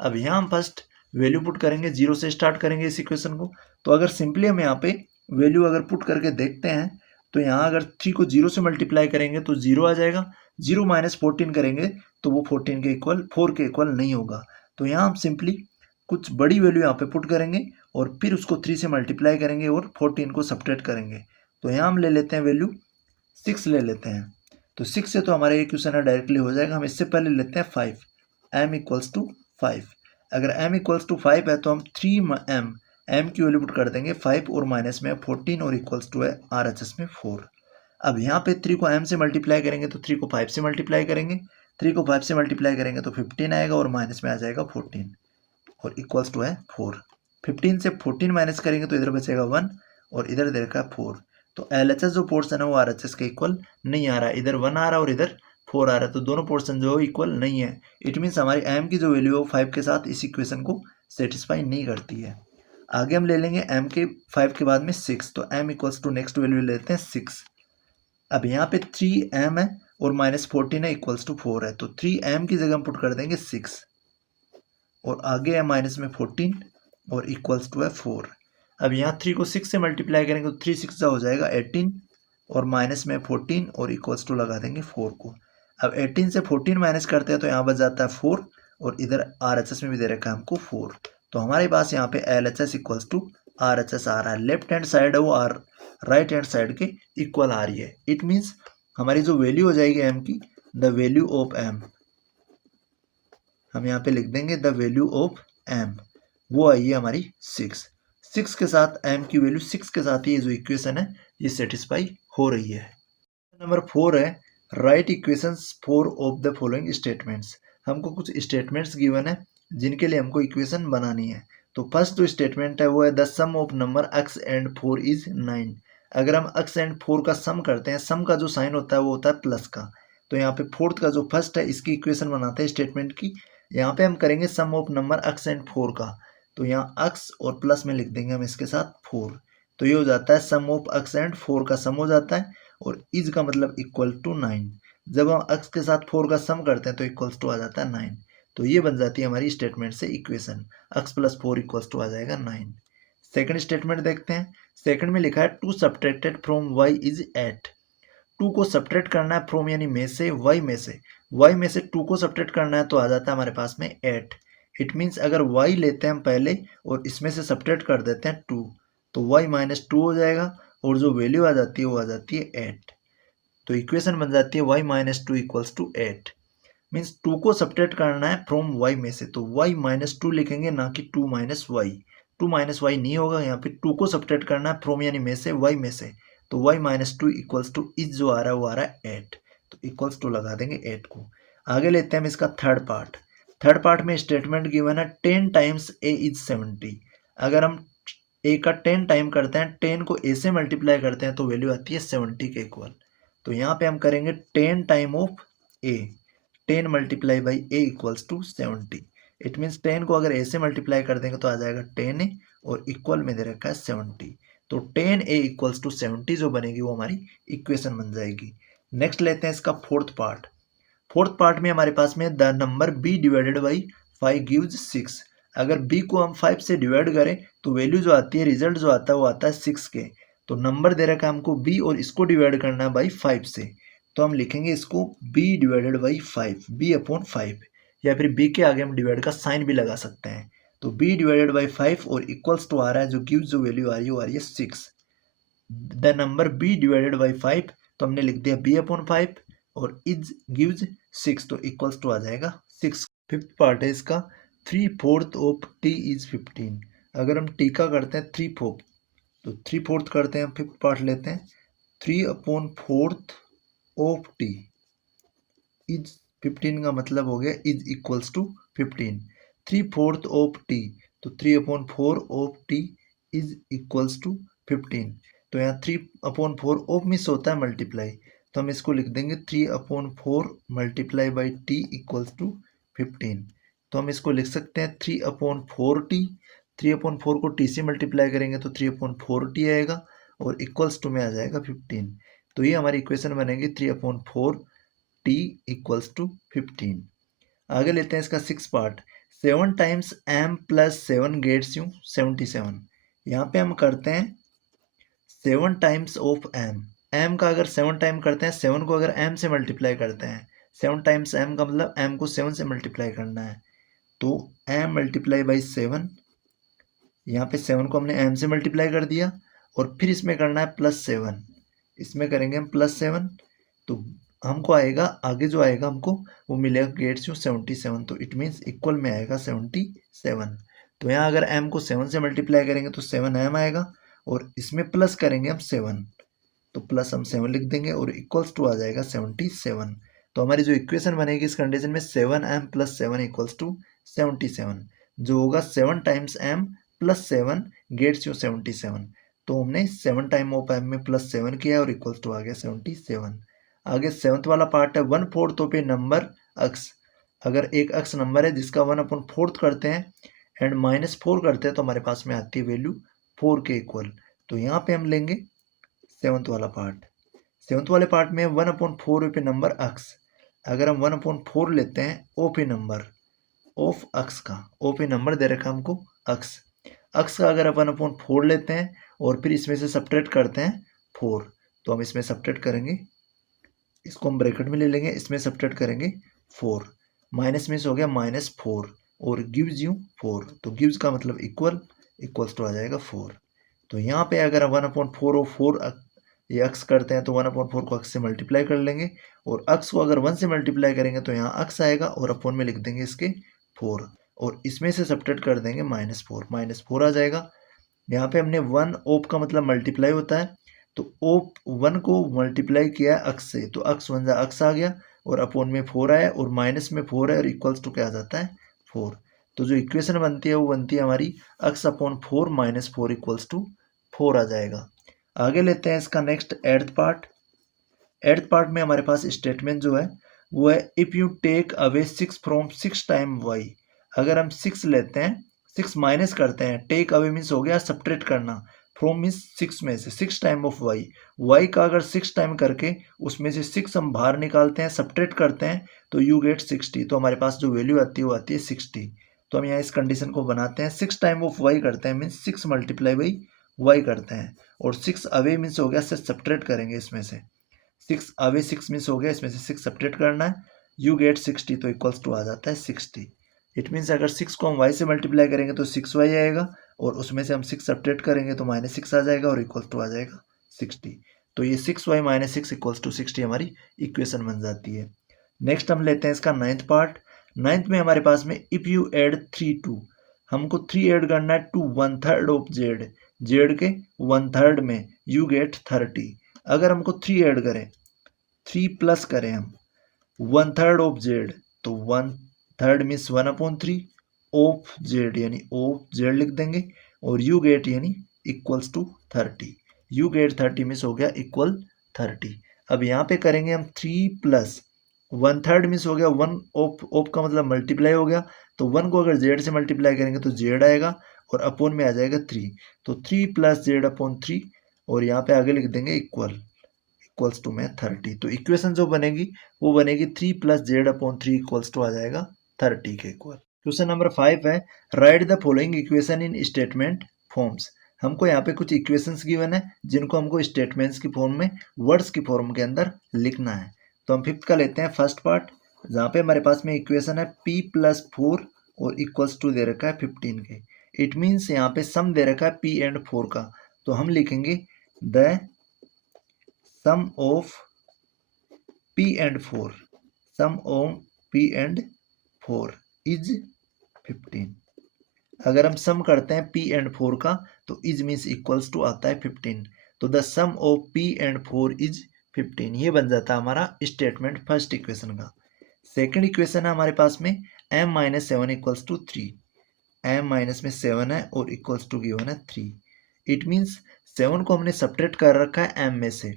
अब यहाँ हम फर्स्ट वैल्यू पुट करेंगे, 0 से स्टार्ट करेंगे इस इक्वेशन को। तो अगर सिंपली हम यहाँ पे वैल्यू अगर पुट करके देखते हैं तो यहाँ अगर 3 को 0 से मल्टीप्लाई करेंगे तो 0 आ जाएगा, 0 माइनस 14 करेंगे तो वो 14 के इक्वल 4 के इक्वल नहीं होगा। तो यहाँ हम सिंपली कुछ बड़ी वैल्यू यहाँ पे पुट करेंगे और फिर उसको 3 से मल्टीप्लाई करेंगे और 14 को सब्ट्रैक्ट करेंगे। तो यहाँ हम ले लेते हैं वैल्यू 6 ले लेते हैं। तो 6 से तो हमारा ये क्वेश्चन है डायरेक्टली हो जाएगा। हम इससे पहले लेते हैं 5, m इक्वल्स टू 5। अगर m इक्वल्स टू 5 है तो हम 3m m की वैल्यू पुट कर देंगे 5 और माइनस में 14 और इक्वल्स टू है RHS में 4। अब यहाँ पे 3 को m से मल्टीप्लाई करेंगे तो 3 को 5 से मल्टीप्लाई करेंगे, 3 को 5 से मल्टीप्लाई करेंगे तो 15 आएगा और माइनस में आ जाएगा 14 और इक्वल्स टू है 4। 15 से 14 माइनस करेंगे तो इधर बचेगा 1 और इधर दे रखा है 4। तो LHS जो पोर्शन है वो RHS के इक्वल नहीं आ रहा है, इधर 1 आ रहा है और इधर 4 आ रहा है, तो दोनों पोर्शन जो है इक्वल नहीं है। इट मीन्स हमारी m की जो वैल्यू है वो 5 के साथ इस इक्वेशन को सेटिस्फाई नहीं करती है। आगे हम ले लेंगे m के 5 के बाद में 6, तो m equals to next value लेते हैं 6। अब यहाँ पे 3m है और -14 है इक्वल्स टू 4 है, तो 3m की जगह हम पुट कर देंगे 6 और आगे है माइनस में 14 और इक्वल्स टू है 4। अब यहाँ 3 को 6 से मल्टीप्लाई करेंगे तो 3 6 हो जाएगा 18 और माइनस में 14 और इक्वल्स टू लगा देंगे 4 को। अब 18 से 14 माइनस करते हैं तो यहाँ बच जाता है 4 और इधर RHS में भी दे रखा है हमको 4, तो हमारे पास यहाँ पे LHS इक्वल्स टू RHS आ रहा है। लेफ्ट हैंड साइड है वो राइट हैंड साइड के इक्वल आ रही है। इट मीन्स हमारी जो वैल्यू हो जाएगी m की, द वैल्यू ऑफ m, हम यहाँ पे लिख देंगे द वैल्यू ऑफ m, वो आई है हमारी 6 के साथ m की वैल्यू 6 के साथ ये जो इक्वेशन है ये सेटिस्फाई हो रही है। नंबर 4 है right equations 4 of the following statements. हमको कुछ स्टेटमेंट्स गिवन है जिनके लिए हमको इक्वेशन बनानी है। तो फर्स्ट जो स्टेटमेंट है वो है the sum of number x and 4 is 9। अगर हम x एंड 4 का सम करते हैं, सम का जो साइन होता है वो होता है प्लस का, तो यहाँ पे फोर्थ का जो फर्स्ट है इसकी इक्वेशन बनाते हैं स्टेटमेंट की। यहाँ पे हम करेंगे सम ऑफ नंबर x एंड 4 का, तो यहाँ x और प्लस में लिख देंगे हम इसके साथ 4, तो ये हो जाता है सम ऑफ x एंड 4 का सम हो जाता है और इज का मतलब इक्वल टू 9। जब हम x के साथ 4 का सम करते हैं तो इक्वल्स टू आ जाता है 9, तो ये बन जाती है हमारी स्टेटमेंट से equation, x plus 4 equals to आ जाएगा 9। सेकंड स्टेटमेंट देखते हैं। सेकंड में लिखा है two subtracted from y is 8। 2 को सब्ट्रैक्ट करना है फ्रॉम यानी में से, y में से, y में से 2 को सब्ट्रैक्ट करना है तो आ जाता है हमारे पास में 8। इट मीन्स अगर y लेते हैं हम पहले और इसमें से सब्ट्रैक्ट कर देते हैं 2, तो y माइनस 2 हो जाएगा और जो वैल्यू आ जाती है वो आ जाती है 8, तो इक्वेशन बन जाती है y माइनस 2 इक्वल्स टू 8। मीन्स 2 को सब्ट्रैक्ट करना है फ्रॉम y में से, तो y माइनस 2 लिखेंगे ना कि 2 माइनस वाई। 2 माइनस वाई नहीं होगा, यहाँ पे 2 को सब्ट्रैक्ट करना है फ्रॉम यानी में से, y में से, तो y minus 2 equals two is जो आ रहा है वो आ रहा है 8, तो इक्वल्स टू लगा देंगे 8 को। आगे लेते हैं हम इसका थर्ड पार्ट। थर्ड पार्ट में स्टेटमेंट गिवन है 10 टाइम्स a इज 70। अगर हम a का 10 टाइम करते हैं, 10 को a से मल्टीप्लाई करते हैं तो वैल्यू आती है 70 के इक्वल, तो यहाँ पे हम करेंगे 10 time of a, 10 multiply by a equals to 70। It means 10 को अगर a से मल्टीप्लाई कर देंगे तो आ जाएगा 10a और इक्वल में दे रखा है 70, तो 10a इक्वल्स टू 70 जो बनेगी वो हमारी इक्वेशन बन जाएगी। नेक्स्ट लेते हैं इसका फोर्थ पार्ट। फोर्थ पार्ट में हमारे पास में the number b divided by 5 gives 6। अगर b को हम 5 से डिवाइड करें तो वैल्यू जो आती है, रिजल्ट जो आता है वो आता है 6 के, तो नंबर दे रखा है हमको b और इसको डिवाइड करना है बाई 5 से, तो हम लिखेंगे इसको b divided by 5, b upon 5, या फिर b के आगे हम डिवाइड का साइन भी लगा सकते हैं, तो b डिवाइडेड बाई 5 और इक्वल्स टू आ रहा है जो गिव्स जो वैल्यू आ रही है वो आ रही है 6। The number b divided by 5, तो हमने लिख दिया b अपॉन 5 और इज गिव्स 6, तो इक्वल्स टू आ जाएगा 6। फिफ्थ पार्ट है इसका 3/4 ऑफ t इज 15। अगर हम t का करते हैं 3/4, तो 3/4 करते हैं, फिफ्थ पार्ट लेते हैं 3/4 ऑफ t इज 15 का मतलब हो गया is equals to 15। 3/4 of t, तो 3/4 of t is equals to 15, तो यहाँ 3/4 ऑफ मिस होता है मल्टीप्लाई, तो हम इसको लिख देंगे 3/4 multiply by t equals to 15, तो हम इसको लिख सकते हैं 3/4t। 3/4 को t से मल्टीप्लाई करेंगे तो 3/4t आएगा और इक्वल्स टू में आ जाएगा 15, तो ये हमारी इक्वेशन बनेगी 3/4 t इक्वल्स टू 15। आगे लेते हैं इसका 6 part. 7 times m plus 7 gets you 77। यहाँ पे हम करते हैं 7 टाइम्स ऑफ m का अगर 7 टाइम करते हैं, 7 को अगर m से मल्टीप्लाई करते हैं, 7 टाइम्स m का मतलब m को 7 से मल्टीप्लाई करना है, तो m मल्टीप्लाई बाई 7, यहाँ पे 7 को हमने m से मल्टीप्लाई कर दिया और फिर इसमें करना है प्लस 7, इसमें करेंगे हम प्लस 7, तो हमको आएगा, आगे जो आएगा हमको वो मिलेगा गेट्स यू 77, तो इट मीन्स इक्वल में आएगा 77। तो यहाँ अगर m को 7 से मल्टीप्लाई करेंगे तो 7m आएगा और इसमें प्लस करेंगे हम 7, तो प्लस हम 7 लिख देंगे और इक्वल्स टू आ जाएगा 77। तो हमारी जो इक्वेशन बनेगी इस कंडीशन में 7m प्लस 7 इक्वल्स टू 77, जो होगा 7 times m plus 7 gets you 77, तो हमने 7 टाइम ऑफ m में प्लस 7 किया और इक्वल्स टू आ गया 77। आगे सेवंथ वाला पार्ट है 1/4 पे नंबर x। अगर एक x नंबर है जिसका 1/4 करते हैं एंड -4 करते हैं तो हमारे पास में आती है वैल्यू 4 के इक्वल। तो यहाँ पे हम लेंगे सेवन्थ वाला पार्ट। सेवन्थ वाले पार्ट में 1/4 पे नंबर अक्स। अगर हम 1/4 लेते हैं ओ पे नंबर ऑफ अक्स का, ओ पे नंबर दे रखा है हमको अक्स, अक्स का अगर अपन 1/4 लेते हैं और फिर इसमें से सब्ट्रैक्ट करते हैं 4, तो हम इसमें सब्ट्रैक्ट करेंगे, इसको हम ब्रैकेट में ले लेंगे, इसमें सब्ट्रैक्ट करेंगे 4, माइनस में से हो गया -4 और गिव्स यू 4, तो गिव्स का मतलब इक्वल, इक्वल्स टू आ जाएगा 4। तो यहाँ पे अगर हम 1/4 और 4 ये अक्स करते हैं तो 1/4 को अक्स से मल्टीप्लाई कर लेंगे और अक्स को अगर 1 से मल्टीप्लाई करेंगे तो यहाँ अक्स आएगा और अपॉन में लिख देंगे इसके 4 और इसमें से सब्ट्रैक्ट कर देंगे -4, -4 आ जाएगा। यहाँ पे हमने 1 ओप का मतलब मल्टीप्लाई होता है, तो ओप 1 को मल्टीप्लाई किया है अक्स से, तो अक्स 1 अक्स आ गया और अपॉन में 4 आया और माइनस में 4 है और इक्वल्स टू क्या आ जाता है 4। तो जो इक्वेशन बनती है वो बनती है हमारी अक्स अपॉन 4 -4 इक्वल्स टू 4 आ जाएगा। आगे लेते हैं इसका next eighth part. Eighth part में हमारे पास स्टेटमेंट जो है वो है if you take away 6 from 6 time y. अगर हम 6 लेते हैं, 6 माइनस करते हैं, टेक अवे मीन्स हो गया सब्ट्रैक्ट करना, फ्रॉम मीन्स 6 में से 6 टाइम ऑफ वाई, वाई का अगर 6 टाइम करके उसमें से 6 हम बाहर निकालते हैं, सब्ट्रैक्ट करते हैं तो यू गेट 60। तो हमारे पास जो वैल्यू आती है वो आती है 60। तो हम यहाँ इस कंडीशन को बनाते हैं, 6 टाइम ऑफ वाई करते हैं मीन्स 6 मल्टीप्लाई बाई वाई करते हैं और 6 अवे मीन्स हो गया सब्ट्रैक्ट करेंगे इसमें से, 6 अवे 6 मिस हो गया, इसमें से 6 सब्ट्रैक्ट करना है, यू गेट 60 तो इक्वल्स टू आ जाता है 60। इट मीन्स अगर 6 को हम y से मल्टीप्लाई करेंगे तो 6y आएगा और उसमें से हम 6 सब्ट्रैक्ट करेंगे तो -6 आ जाएगा और इक्वल्स टू आ जाएगा 60। तो ये 6y - 6 इक्वल्स टू 60 हमारी इक्वेशन बन जाती है। नेक्स्ट हम लेते हैं इसका नाइन्थ पार्ट। नाइन्थ में हमारे पास में इफ यू एड 3 टू, हमको 3 ऐड करना है टू 1/3 ऑफ जेड, जेड के 1/3 में, यू गेट 30। अगर हमको 3 ऐड करें, 3 प्लस करें हम 1/3 ऑफ जेड, तो 1/3 मीन्स 1/3 ऑफ जेड यानी ऑफ जेड लिख देंगे और यू गेट यानी equals to 30, you get 30 means हो गया इक्वल 30। अब यहाँ पे करेंगे हम 3 प्लस 1/3 मीन्स हो गया 1 ऑफ का मतलब मल्टीप्लाई हो गया, तो 1 को अगर जेड से मल्टीप्लाई करेंगे तो जेड आएगा और अपॉन में आ जाएगा 3, तो 3 प्लस जेड अपॉन 3 और यहाँ पे आगे लिख देंगे इक्वल, इक्वल्स टू में 30। तो इक्वेशन जो बनेगी वो बनेगी 3 plus Z upon 3 equals to आ जाएगा 30 के इक्वल। क्वेश्चन नंबर 5 है write the following equation in statement forms. हमको यहाँ पे कुछ इक्वेशंस गिवन है जिनको हमको स्टेटमेंट्स की फॉर्म में, वर्ड्स की फॉर्म के अंदर लिखना है। तो हम फिफ्थ का लेते हैं फर्स्ट पार्ट, जहाँ पे हमारे पास में इक्वेशन है p + 4 और इक्वल्स टू दे रखा है 15 के। इट मीन्स यहाँ पे सम दे रखा है p एंड 4 का, तो हम लिखेंगे the sum of p and 4, sum of p and 4 is 15। अगर हम सम करते हैं p and 4 का तो is मीन्स इक्वल्स टू आता है 15, तो the sum of p and 4 is 15, ये बन जाता है हमारा स्टेटमेंट फर्स्ट इक्वेशन का। सेकंड इक्वेशन है हमारे पास में m - 7 equals to 3, m minus में 7 है और इक्वल्स टू गिवन है 3। इट मीन्स 7 को हमने सब्ट्रैक्ट कर रखा है m में से,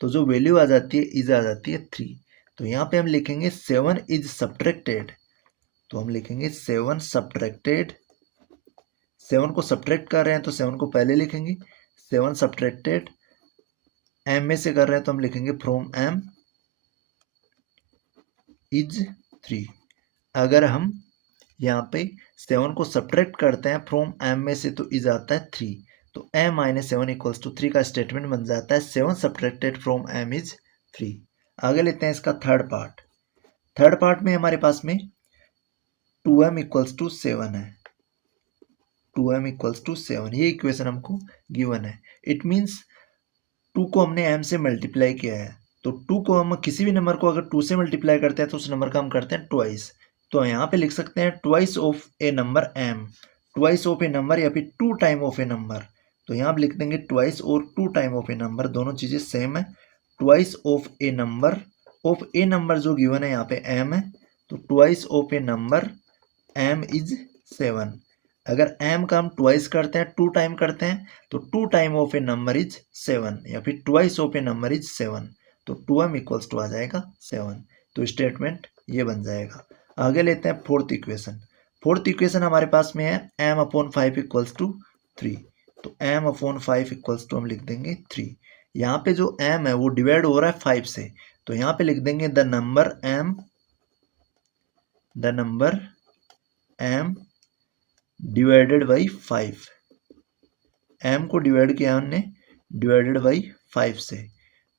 तो जो वैल्यू आ जाती है इज आ जाती है 3। तो यहाँ पे हम लिखेंगे 7 इज सब्ट्रैक्टेड, तो हम लिखेंगे 7 सब्ट्रैक्टेड, 7 को सब्ट्रैक्ट कर रहे हैं तो 7 को पहले लिखेंगे, 7 सब्ट्रैक्टेड m में से कर रहे हैं तो हम लिखेंगे फ्रॉम m इज 3। अगर हम यहाँ पे 7 को सब्ट्रैक्ट करते हैं फ्रॉम m में से तो इज आता है 3, तो m - 7 इक्वल्स टू 3 का स्टेटमेंट बन जाता है 7 सब्ट्रैक्टेड फ्रॉम m इज 3। आगे लेते हैं इसका थर्ड पार्ट। थर्ड पार्ट में हमारे पास में 2m इक्वल्स टू 7 है, 2m इक्वल्स टू 7 ये इक्वेशन हमको गिवन है। इट मीन्स 2 को हमने m से मल्टीप्लाई किया है, तो 2 को हम किसी भी नंबर को अगर 2 से मल्टीप्लाई करते हैं तो उस नंबर का हम करते हैं ट्वाइस, तो यहाँ पे लिख सकते हैं twice of A number m, twice of A number या फिर 2 टाइम ऑफ ए नंबर। तो यहाँ पे लिख देंगे ट्वाइस और 2 टाइम ऑफ ए नंबर, दोनों चीज़ें सेम है। ट्वाइस ऑफ ए नंबर जो गिवन है यहाँ पे m है, तो twice of A number m is 7। अगर m का हम ट्वाइस करते हैं, 2 टाइम करते हैं, तो 2 time of A number is 7 या फिर twice of A number is 7, तो 2m इक्वल्स टू आ जाएगा 7। तो स्टेटमेंट ये बन जाएगा। आगे लेते हैं फोर्थ इक्वेशन। फोर्थ इक्वेशन हमारे पास में है m/5 इक्वल्स टू 3। तो m/5 इक्वल्स टू हम लिख देंगे 3। यहाँ पे जो m है वो डिवाइड हो रहा है 5 से, तो यहाँ पे लिख देंगे the number m divided by 5। m को डिवाइड किया हमने डिवाइडेड बाई 5 से,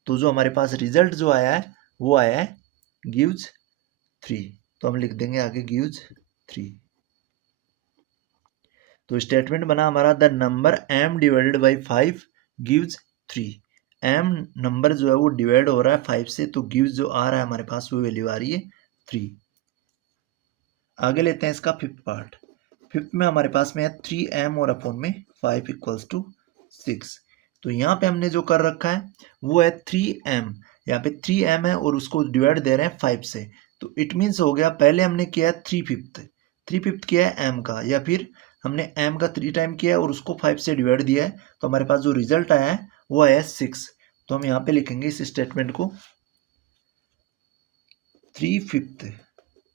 तो जो हमारे पास रिजल्ट जो आया है वो आया है गिव्स 3। तो हम लिख देंगे आगे गिव्स 3। तो स्टेटमेंट बना हमारा the number m divided by 5 gives 3। m number जो है वो डिवाइड हो रहा है 5 से, तो गिव्स जो आ रहा है हमारे पास वो वैल्यू आ रही है 3। आगे लेते हैं इसका फिफ्थ पार्ट। फिफ्थ में हमारे पास में है 3m और अपॉन में 5 इक्वल्स टू 6। तो यहाँ पे हमने जो कर रखा है वो है 3m, यहाँ पे 3m है और उसको डिवाइड दे रहे हैं 5 से, तो इट मीन्स हो गया पहले हमने किया है 3/5 किया है m का, या फिर हमने m का 3 टाइम किया है और उसको 5 से डिवाइड दिया है, तो हमारे पास जो रिजल्ट आया है वो आया है 6। तो हम यहाँ पे लिखेंगे इस स्टेटमेंट को 3/5,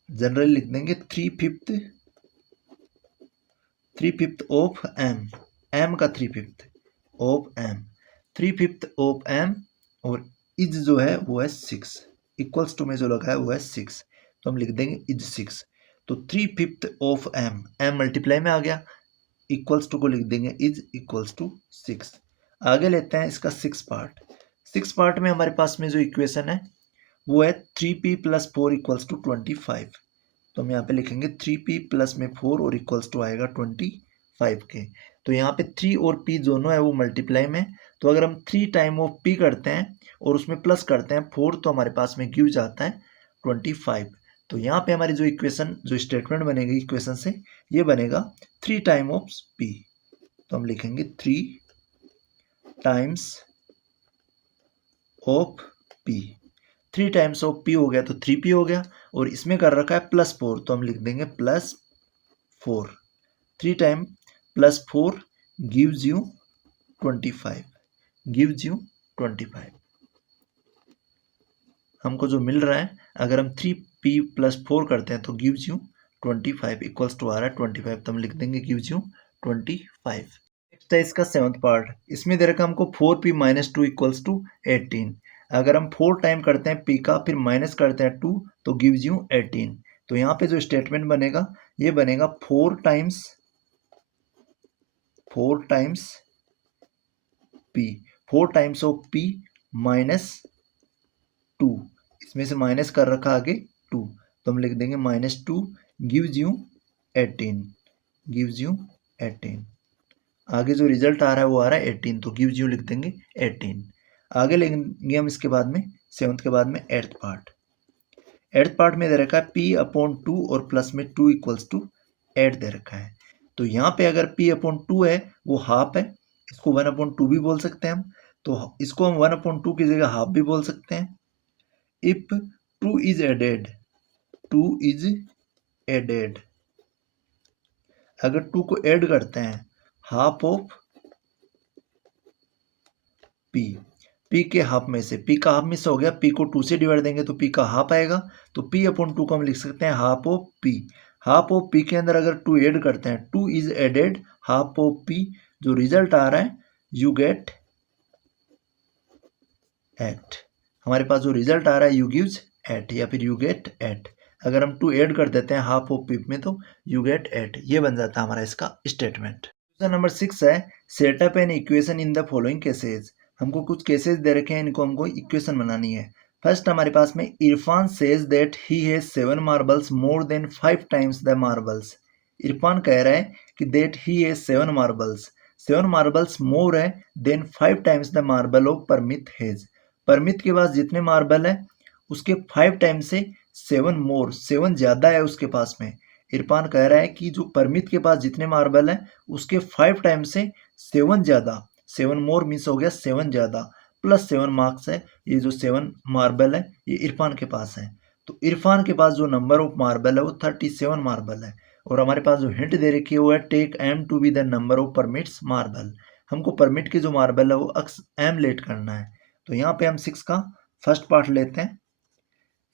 जनरली लिख देंगे 3/5 ऑफ m का 3/5 ऑफ m, 3/5 ऑफ m, और इज जो है वो है 6, इक्वल्स टू में जो लगा है वो है 6, तो हम लिख देंगे इज 6। तो 3/5 ऑफ m मल्टीप्लाई में आ गया, इक्वल्स टू को लिख देंगे इज इक्वल्स टू 6। आगे लेते हैं इसका 6 पार्ट में हमारे पास में जो इक्वेशन है वो है 3p + 4 इक्वल्स टू 25। तो हम यहाँ पे लिखेंगे 3p प्लस में 4 और इक्वल्स टू आएगा 25 के। तो यहाँ पे 3 और p दोनों है वो मल्टीप्लाई में, तो अगर हम 3 टाइम ऑफ p करते हैं और उसमें प्लस करते हैं 4, तो हमारे पास में गिव जाता है 25। तो यहाँ पे हमारी जो इक्वेशन जो स्टेटमेंट बनेगी इक्वेशन से, ये बनेगा 3 टाइम ऑफ p। तो हम लिखेंगे 3 times of p। 3 times of p हो गया तो 3p हो गया, और इसमें कर रखा है +4, तो हम लिख देंगे +4। 3 टाइम +4 गिव्स यू 25। हमको जो मिल रहा है अगर हम 3p + 4 करते हैं तो गिव्स यू 25 इक्वल्स टू आ रहा है 25, तो हम लिख देंगे गिव्स यू 25। नेक्स्ट है इसका 7th पार्ट। इसमें दे रखा हमको 4p - 2 इक्वल्स टू 18। अगर हम 4 टाइम करते हैं p का फिर माइनस करते हैं 2, तो गिव्स यू 18। तो यहाँ पे जो स्टेटमेंट बनेगा ये बनेगा 4 times p, 4 times of p - 2, इसमें से माइनस कर रखा आगे 2, तो हम लिख देंगे -2 गिव्स यू 18। आगे जो रिजल्ट आ रहा है वो आ रहा है 18, तो गिव्स यू लिख देंगे 18। आगे लेंगे हम इसके बाद में 7th के बाद में 8th पार्ट। 8th पार्ट में दे रखा है p/2 और प्लस में 2 इक्वल्स टू 8 दे रखा है। तो यहाँ पे अगर p/2 है वो हाफ है, इसको 1/2 भी बोल सकते हैं हम, तो इसको हम 1/2 की जगह हाफ भी बोल सकते हैं। इफ 2 इज एडेड, अगर 2 को ऐड करते हैं हाफ ऑफ p के हाफ में से, p का हाफ मिस हो गया, p को 2 से डिवाइड देंगे तो p का हाफ आएगा, तो p/2 को हम लिख सकते हैं half of p। Half of p के अंदर अगर 2 ऐड करते हैं, 2 is added half of p, जो रिजल्ट आ रहा है यू गेट 8। हमारे पास जो रिजल्ट आ रहा है यू गिव्स 8 या फिर यू गेट 8। अगर हम 2 ऐड कर देते हैं हाफ ऑफ p में तो यू गेट 8, ये बन जाता है हमारा इसका स्टेटमेंट। क्वेश्चन नंबर 6 है setup an equation in the following cases. हमको कुछ केसेस दे रखे हैं, इनको हमको इक्वेशन बनानी है। फर्स्ट हमारे पास में Irfan says that he has 7 marbles more than 5 times the marbles. Irfan कह रहा है कि that he has 7 marbles, 7 marbles more है than 5 times the marble of Parmit has. Parmit के पास जितने मार्बल है उसके 5 टाइम से 7 मोर, 7 ज्यादा है उसके पास में। इरफान कह रहा है कि जो परमित के पास जितने मार्बल है उसके 5 टाइम से 7 ज्यादा, 7 मोर मीन्स हो गया 7 ज्यादा, प्लस 7 मार्क्स है, ये जो 7 मार्बल है ये इरफान के पास है। तो इरफान के पास जो नंबर ऑफ मार्बल है वो 37 मार्बल है, और हमारे पास जो हिंट दे रखी है वो है take m to be the number of Parmit's marble. हमको परमिट के जो मार्बल है वो अक्स m लेट करना है। तो यहाँ पे हम 6 का फर्स्ट पार्ट लेते हैं।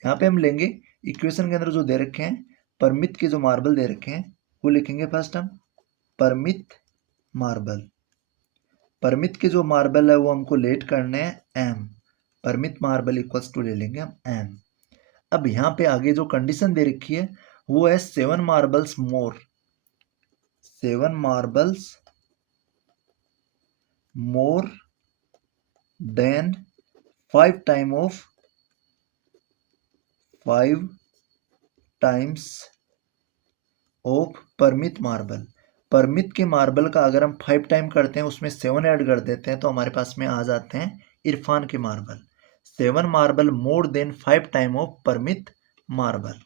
यहाँ पे हम लेंगे इक्वेशन के अंदर जो दे रखे हैं परमित के जो मार्बल दे रखे हैं वो लिखेंगे फर्स्ट हम परमित मार्बल। परमित के जो मार्बल है वो हमको लेट करने हैं m. Parmit marble equals to ले लेंगे हम एम। अब यहाँ पे आगे जो कंडीशन दे रखी है वो है 7 marbles more, 7 marbles more than 5 time of 5 times of Parmit marble. Parmit के मार्बल का अगर हम 5 टाइम करते हैं उसमें 7 ऐड कर देते हैं तो हमारे पास में आ जाते हैं इरफान के marble. 7 marble more than 5 time of Parmit marble,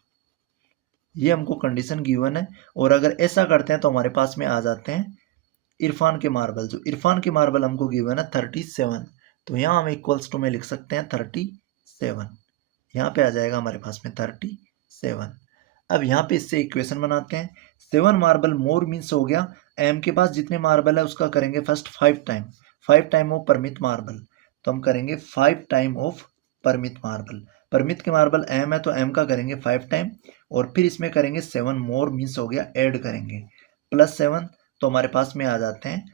ये हमको कंडीशन गिवन है। और अगर ऐसा करते हैं तो हमारे पास में आ जाते हैं इरफान के मार्बल। जो इरफान के मार्बल हमको गिवन है 37, तो यहाँ हम इक्वल्स टू में लिख सकते हैं 37। यहाँ पे आ जाएगा हमारे पास में 37। अब यहाँ पे इससे इक्वेशन बनाते हैं। 7 मार्बल मोर मीन्स हो गया एम के पास जितने मार्बल है उसका करेंगे first 5 time, 5 time of Parmit marble. तो हम करेंगे 5 time of Parmit marble. Parmit के मार्बल एम है तो एम का करेंगे 5 टाइम और फिर इसमें करेंगे 7 मोर मीन्स हो गया ऐड करेंगे +7। तो हमारे पास में आ जाते हैं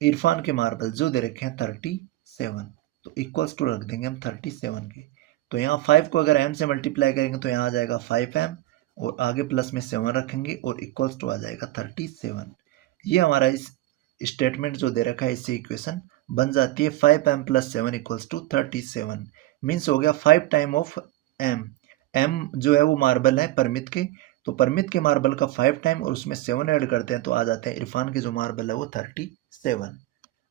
इरफान के मार्बल जो दे रखे हैं 37। तो इक्वल्स टू रख देंगे हम 37 के। तो यहाँ 5 को अगर m से मल्टीप्लाई करेंगे तो यहाँ आ जाएगा 5m और आगे प्लस में 7 रखेंगे और इक्वल्स टू आ जाएगा 37। ये हमारा इस स्टेटमेंट जो दे रखा है इससे इक्वेशन बन जाती है 5m + 7 इक्वल्स टू 37। मीन्स हो गया 5 टाइम ऑफ m। m जो है वो मार्बल है परमित के, तो परमित के मार्बल का 5 टाइम और उसमें 7 ऐड करते हैं तो आ जाते हैं इरफान के जो मार्बल है वो 37।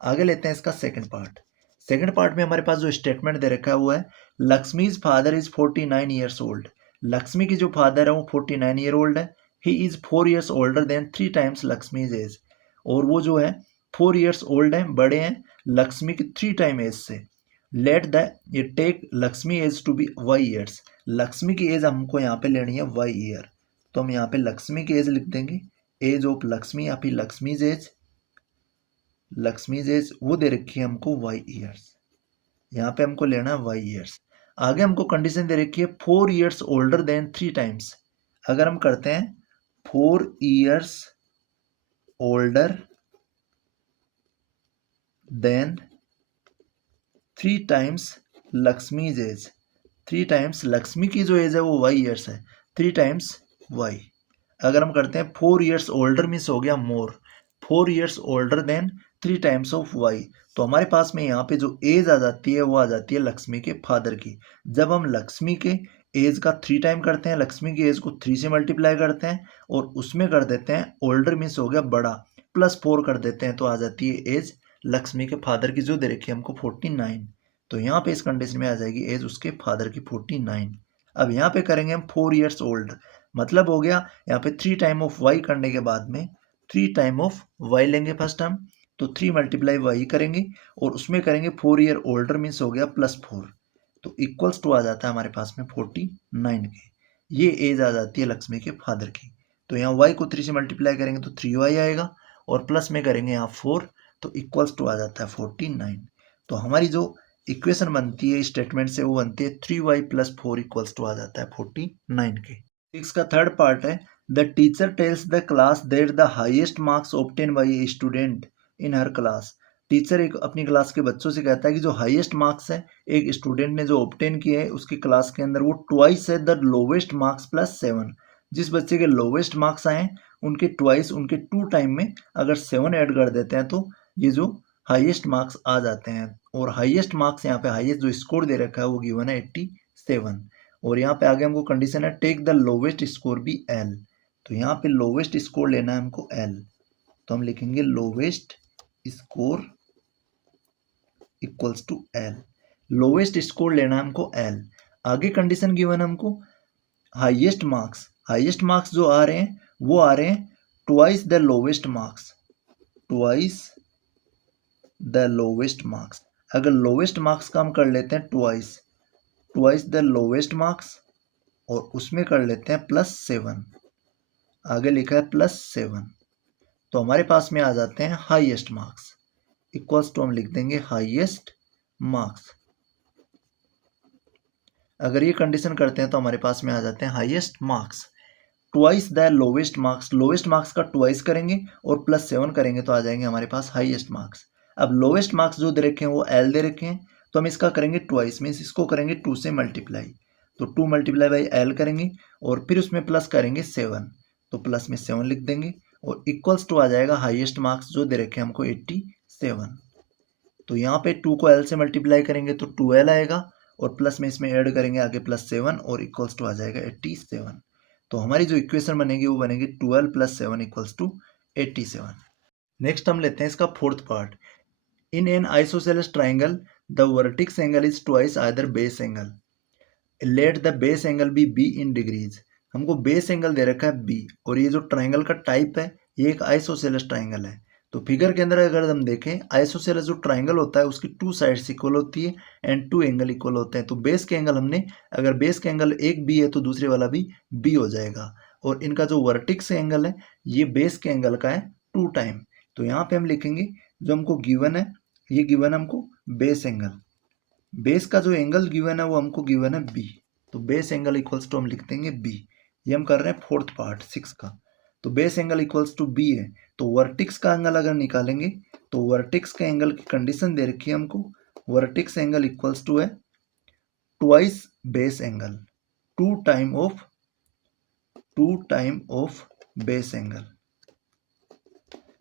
आगे लेते हैं इसका सेकंड पार्ट। सेकंड पार्ट में हमारे पास जो स्टेटमेंट दे रखा है वो है Lakshmi's father is 49 years old. Lakshmi की जो फादर है वो 49 ईयर ओल्ड है। He is 4 years older than 3 times Lakshmi's age. और वो जो है 4 ईयर्स ओल्ड है, बड़े हैं लक्ष्मी की 3 टाइम एज से। लेट द ये take Lakshmi age to be y years. Lakshmi की एज हमको यहाँ पे लेनी है वाई ईयर, तो हम यहाँ पे लक्ष्मी की एज लिख देंगे एज ऑफ लक्ष्मी या फिर लक्ष्मीज एज। लक्ष्मीज एज वो दे रखी है हमको वाई ईयर्स, यहाँ पे हमको लेना है वाई ईयर्स। आगे हमको कंडीशन दे रखी है 4 ईयर्स ओल्डर देन 3 टाइम्स। अगर हम करते हैं 4 years older than 3 times Lakshmi's age. 3 times Lakshmi की जो एज है वो वाई ईयर्स है, 3 टाइम्स वाई। अगर हम करते हैं 4 ईयर्स ओल्डर मीन्स हो गया more, 4 years older than 3 times of y. तो हमारे पास में यहाँ पे जो एज आ जाती है वो आ जाती है लक्ष्मी के फादर की। जब हम लक्ष्मी के एज का 3 टाइम करते हैं, लक्ष्मी की एज को 3 से मल्टीप्लाई करते हैं और उसमें कर देते हैं ओल्डर मीन्स हो गया बड़ा, +4 कर देते हैं तो आ जाती है एज लक्ष्मी के फादर की जो दे रखी है हमको 49। तो यहाँ पे इस कंडीशन में आ जाएगी एज उसके फादर की 49। अब यहाँ पे करेंगे हम 4 ईयर्स ओल्ड, मतलब हो गया यहाँ पे 3 टाइम ऑफ वाई करने के बाद में 3 टाइम ऑफ वाई लेंगे फर्स्ट हम, तो 3 मल्टीप्लाई वाई करेंगे और उसमें करेंगे 4 ईयर ओल्डर मीन्स हो गया +4। तो इक्वल्स टू आ जाता है हमारे पास में 49 के। ये एज आ जाती है लक्ष्मी के फादर की। तो यहाँ वाई को 3 से मल्टीप्लाई करेंगे तो 3y आएगा और प्लस में करेंगे यहाँ 4, तो इक्वल्स टू आ जाता है 49। तो हमारी जो इक्वेशन बनती है स्टेटमेंट से वो बनती है 3y + 4 इक्वल्स टू आ जाता है 49 के। इसका थर्ड पार्ट है the teacher tells the class that the highest marks obtain bye a student in her class. Teacher एक अपनी क्लास के बच्चों से कहता है कि जो हाईएस्ट मार्क्स है एक स्टूडेंट ने जो ऑब्टेन किए हैं उसकी क्लास के अंदर वो ट्वाइस है द लोवेस्ट मार्क्स +7। जिस बच्चे के लोवेस्ट मार्क्स आए उनके ट्वाइस, उनके 2 टाइम में अगर 7 ऐड कर देते हैं तो ये जो हाईएस्ट मार्क्स आ जाते हैं। और हाईएस्ट मार्क्स यहाँ पे हाईएस्ट जो स्कोर दे रखा है वो गिवन है 87। और यहाँ पे आगे हमको कंडीशन है take the lowest score be l. तो यहाँ पे लोवेस्ट स्कोर लेना है हमको एल, तो हम लिखेंगे lowest score equals to l. Lowest score लेना है हमको एल। आगे कंडीशन गिवन है हमको हाईएस्ट मार्क्स। हाईएस्ट मार्क्स जो आ रहे हैं वो आ रहे हैं twice the lowest marks, twice the lowest marks. अगर लोवेस्ट मार्क्स का हम कर लेते हैं twice, twice the lowest marks और उसमें कर लेते हैं +7। आगे लिखा है +7, तो हमारे पास में आ जाते हैं हाईएस्ट मार्क्स इक्वल्स टू हम लिख देंगे हाईएस्ट मार्क्स। अगर ये कंडीशन करते हैं तो हमारे पास में आ जाते हैं highest marks. Twice the lowest marks का ट्वाइस करेंगे और प्लस 7 करेंगे तो आ जाएंगे हमारे पास हाईएस्ट मार्क्स। अब लोवेस्ट मार्क्स जो दे रखे हैं वो एल दे रखे हैं, तो हम इसका करेंगे ट्वाइस, मीन्स इसको करेंगे 2 से मल्टीप्लाई, तो 2 मल्टीप्लाई बाई एल करेंगे और फिर उसमें प्लस करेंगे 7, तो प्लस में 7 लिख देंगे और इक्वल्स टू आ जाएगा हाईएस्ट मार्क्स जो दे रखे हैं हमको 87। तो यहाँ पे 2 को एल से मल्टीप्लाई करेंगे तो 2l आएगा और प्लस में इसमें ऐड करेंगे आगे प्लस 7 और इक्वल्स टू आ जाएगा 87। तो हमारी जो इक्वेशन बनेगी वो बनेगी 12 प्लस 7 इक्वल्स टू 87। नेक्स्ट हम लेते हैं इसका fourth part. In an isosceles triangle the vertex angle is twice either base angle, let the base angle be b in degrees. हमको बेस एंगल दे रखा है बी और ये जो ट्राइंगल का टाइप है ये एक आइसोसेलेस ट्राइंगल है। तो फिगर के अंदर अगर हम देखें आइसोसेलेस जो ट्राइंगल होता है उसकी 2 साइड्स इक्वल होती है एंड 2 एंगल इक्वल होते हैं। तो बेस के एंगल हमने, अगर बेस के एंगल एक बी है तो दूसरे वाला भी बी हो जाएगा और इनका जो वर्टिक्स एंगल है ये बेस के एंगल का है 2 टाइम। तो यहाँ पे हम लिखेंगे जो हमको गिवन है, ये गिवन हमको बेस एंगल, बेस का जो एंगल गिवन है वो हमको गिवन है बी, तो बेस एंगल इक्वल्स टू हम लिख देंगे बी। ये हम कर रहे हैं फोर्थ पार्ट 6 का। तो base angle equals to b है, तो वर्टिक्स का एंगल अगर निकालेंगे तो वर्टिक्स के एंगल की कंडीशन दे रखी है हमको, वर्टिक्स एंगल इक्वल्स टू है twice base angle, two time of base angle.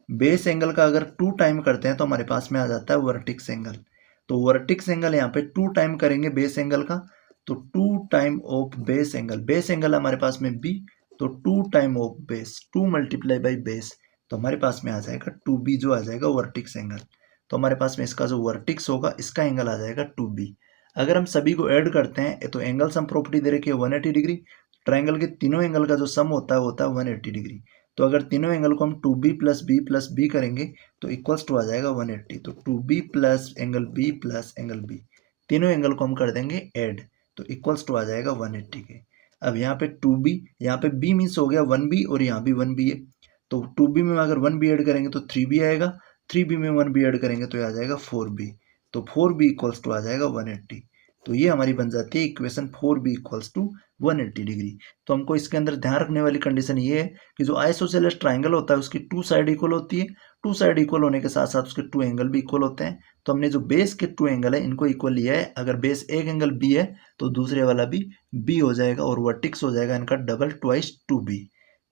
Base angle का अगर 2 टाइम करते हैं तो हमारे पास में आ जाता है वर्टिक्स एंगल। तो वर्टिक्स एंगल यहाँ पे 2 टाइम करेंगे बेस एंगल का, तो 2 time of base angle, base angle हमारे पास में बी, तो 2 time of base, 2 multiply by base, तो हमारे पास में आ जाएगा 2b जो आ जाएगा वर्टिक्स एंगल। तो हमारे पास में इसका जो वर्टिक्स होगा इसका एंगल आ जाएगा 2b। अगर हम सभी को ऐड करते हैं तो एंगल सम प्रॉपर्टी दे रखी है 180 डिग्री, ट्राइंगल के तीनों एंगल का जो सम होता है 180 डिग्री। तो अगर तीनों एंगल को हम 2b प्लस बी करेंगे तो इक्वल्स टू आ जाएगा 180। तो 2b प्लस एंगल बी, तीनों एंगल को हम कर देंगे ऐड, तो इक्वल्स टू आ जाएगा 180 के। अब यहाँ पे 2b, यहाँ पे b मीन्स हो गया 1b और यहाँ भी 1b है, तो 2b में अगर 1b ऐड करेंगे तो 3b आएगा, 3b में 1b ऐड करेंगे तो आ जाएगा 4b, तो 4b इक्वल्स टू आ जाएगा 180। तो ये हमारी बन जाती है equation 4b equals to 180 degree. तो हमको इसके अंदर ध्यान रखने वाली कंडीशन ये है कि जो आइसोसेलेस ट्राइंगल होता है उसकी 2 साइड इक्वल होती है, 2 साइड इक्वल होने के साथ साथ उसके 2 एंगल भी इक्वल होते हैं। तो हमने जो बेस के 2 एंगल है इनको इक्वल लिया है, अगर बेस एक एंगल बी है तो दूसरे वाला भी बी हो जाएगा और वर्टिक्स हो जाएगा इनका डबल ट्वाइस 2b।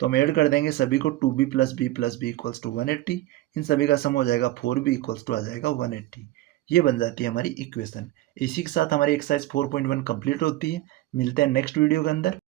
तो हम ऐड कर देंगे सभी को, 2b plus B equals to 180, इन सभी का सम हो जाएगा 4b इक्वल्स टू आ जाएगा 180। ये बन जाती है हमारी इक्वेशन। इसी के साथ हमारी एक्सरसाइज 4.1 कंप्लीट होती है। मिलते हैं नेक्स्ट वीडियो के अंदर।